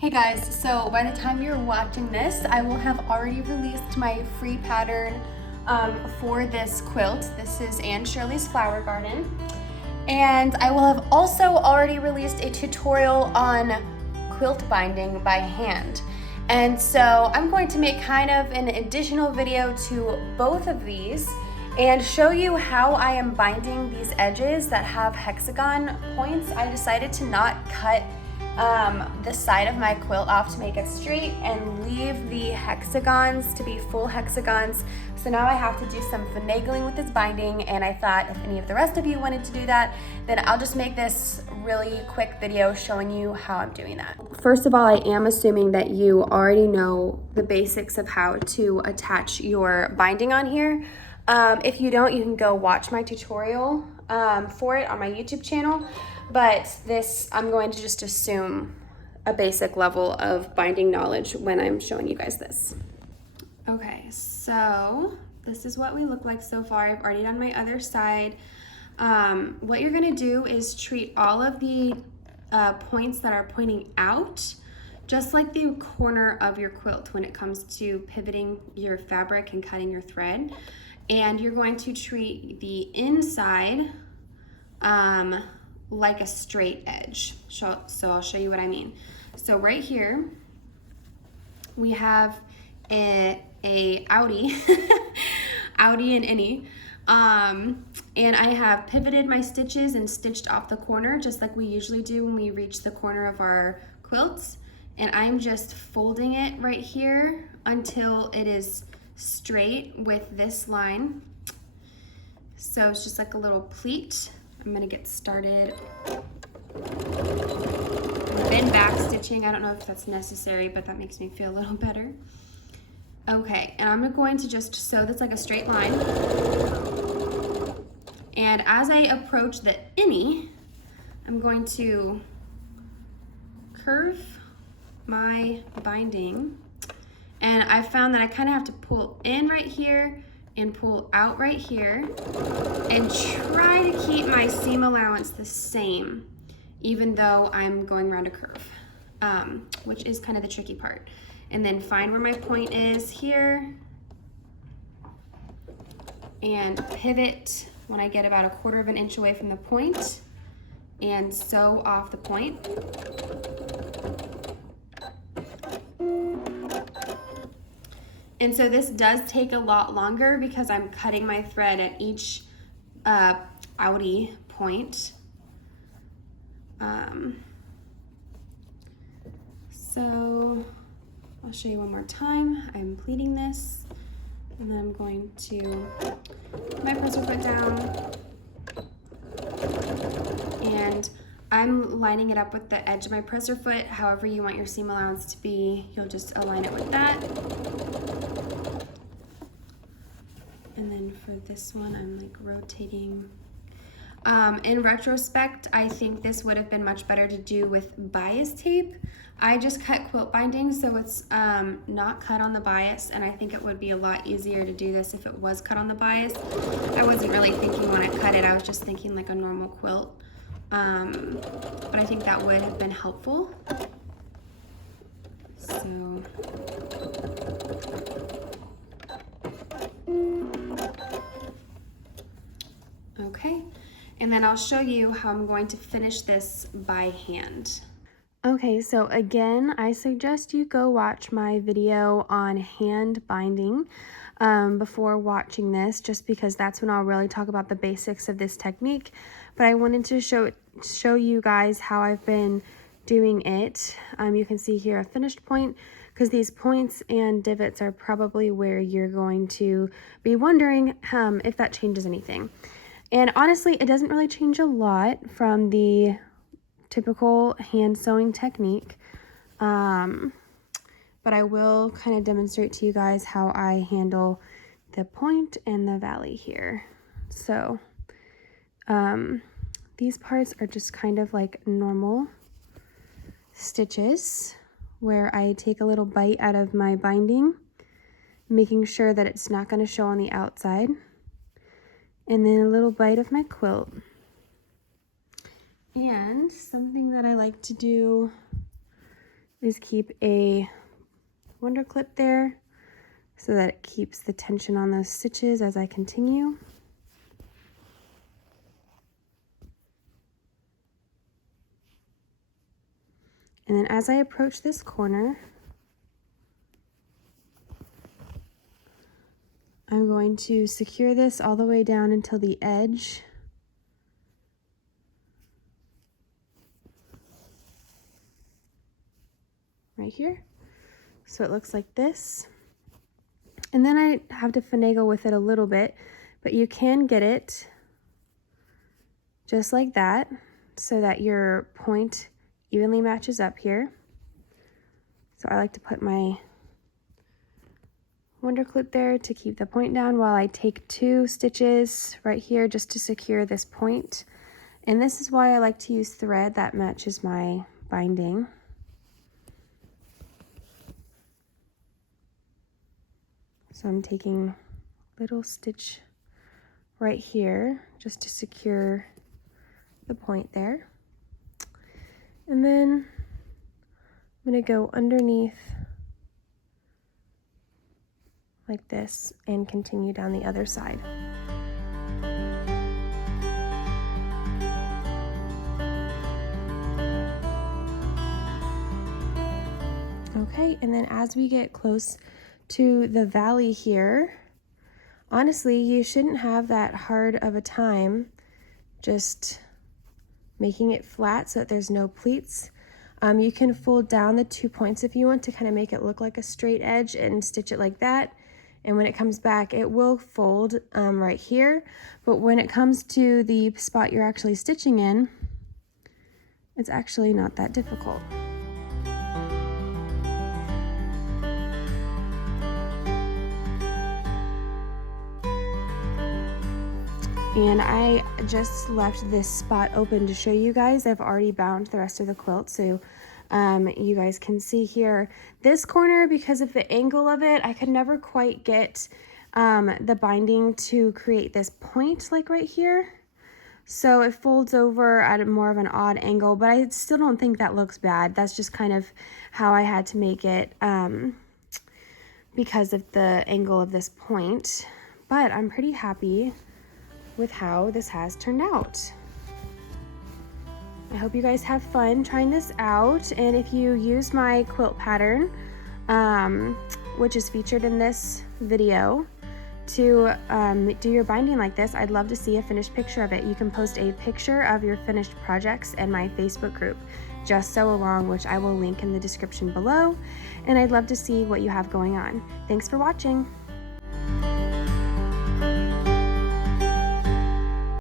Hey guys, so by the time you're watching this, I will have already released my free pattern for this quilt. This is Anne Shirley's Flower Garden. And I will have also already released a tutorial on quilt binding by hand. And so I'm going to make kind of an additional video to both of these and show you how I am binding these edges that have hexagon points. I decided to not cut the side of my quilt off to make it straight and leave the hexagons to be full hexagons. So now I have to do some finagling with this binding, and I thought if any of the rest of you wanted to do that, then I'll just make this really quick video showing you how I'm doing that. First of all, I am assuming that you already know the basics of how to attach your binding on here. If you don't, you can go watch my tutorial for it on my YouTube channel. But this, I'm going to just assume a basic level of binding knowledge when I'm showing you guys this. Okay, so this is what we look like so far. I've already done my other side. What you're gonna do is treat all of the points that are pointing out just like the corner of your quilt when it comes to pivoting your fabric and cutting your thread. And you're going to treat the inside like a straight edge. So I'll show you what I mean. So right here, we have a outie, outie and innie. And I have pivoted my stitches and stitched off the corner just like we usually do when we reach the corner of our quilts. And I'm just folding it right here until it is straight with this line. So it's just like a little pleat. I'm gonna get started. Then back stitching. I don't know if that's necessary, but that makes me feel a little better. Okay, and I'm going to just sew this like a straight line. And as I approach the innie, I'm going to curve my binding. And I found that I kind of have to pull in right here and pull out right here and try to keep my seam allowance the same, even though I'm going around a curve, which is kind of the tricky part. And then find where my point is here and pivot when I get about 1/4 of an inch away from the point and sew off the point. And so this does take a lot longer because I'm cutting my thread at each outie point. So I'll show you one more time. I'm pleating this, and then I'm going to put my presser foot down, and I'm lining it up with the edge of my presser foot. However you want your seam allowance to be, you'll just align it with that. And then for this one, I'm like rotating. In retrospect, I think this would have been much better to do with bias tape. I just cut quilt binding, so it's not cut on the bias, and I think it would be a lot easier to do this if it was cut on the bias. I wasn't really thinking when I cut it, I was just thinking like a normal quilt. But I think that would have been helpful. So. Okay, and then I'll show you how I'm going to finish this by hand. Okay, so again, I suggest you go watch my video on hand binding before watching this, just because that's when I'll really talk about the basics of this technique. But I wanted to show you guys how I've been doing it. You can see here a finished point, because these points and divots are probably where you're going to be wondering if that changes anything. And honestly, it doesn't really change a lot from the typical hand sewing technique. But I will kind of demonstrate to you guys how I handle the point and the valley here. So these parts are just kind of like normal stitches where I take a little bite out of my binding, making sure that it's not going to show on the outside. And then a little bite of my quilt. And something that I like to do is keep a wonder clip there so that it keeps the tension on those stitches as I continue. And then as I approach this corner, I'm going to secure this all the way down until the edge. Right here. So it looks like this. And then I have to finagle with it a little bit, but you can get it just like that so that your point evenly matches up here. So I like to put my wonder clip there to keep the point down while I take 2 stitches right here just to secure this point. And this is why I like to use thread that matches my binding. So I'm taking a little stitch right here just to secure the point there. And then I'm going to go underneath like this and continue down the other side. Okay, and then as we get close to the valley here, honestly, you shouldn't have that hard of a time just making it flat so that there's no pleats. You can fold down the 2 points if you want to kind of make it look like a straight edge and stitch it like that. And when it comes back, it will fold right here. But when it comes to the spot you're actually stitching in, it's actually not that difficult. And I just left this spot open to show you guys. I've already bound the rest of the quilt, so you guys can see here. This corner, because of the angle of it, I could never quite get the binding to create this point like right here. So it folds over at more of an odd angle, but I still don't think that looks bad. That's just kind of how I had to make it because of the angle of this point. But I'm pretty happy with how this has turned out. I hope you guys have fun trying this out, and if you use my quilt pattern, which is featured in this video, to do your binding like this, I'd love to see a finished picture of it. You can post a picture of your finished projects in my Facebook group, Just Sew Along, which I will link in the description below, and I'd love to see what you have going on. Thanks for watching.